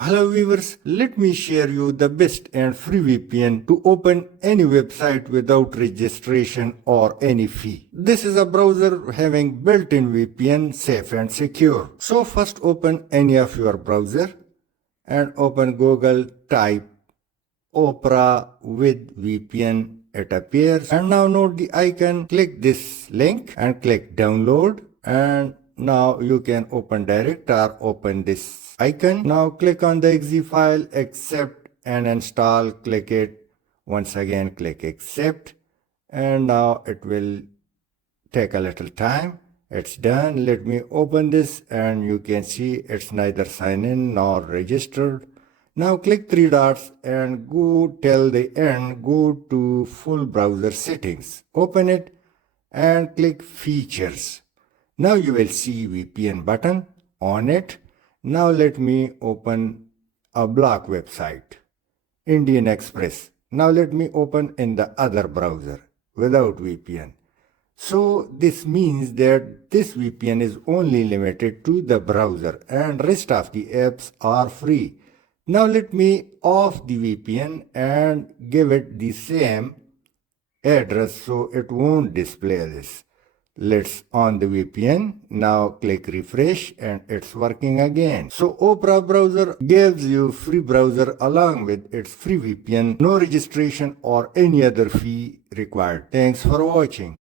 Hello viewers, let me share you the best and free VPN to open any website without registration or any fee. This is a browser having built-in VPN, safe and secure. So first open any of your browser and open Google, type Opera with VPN, it appears, and now note the icon, click this link and click download, and now you can open direct or open this icon. Now click on the exe file, accept and install, click it, once again click accept, and now it will take a little time. It's done. Let me open this and you can see it's neither sign in nor registered. Now click three dots and go till the end, go to full browser settings. Open it and click features. Now you will see VPN button on it. Now let me open a block website, Indian Express. Now let me open in the other browser without VPN. So this means that this VPN is only limited to the browser and rest of the apps are free. Now let me off the VPN and give it the same address so it won't display this. Let's on the VPN. Now click refresh and it's working again. So Opera browser gives you free browser along with its free VPN, no registration or any other fee required. Thanks for watching.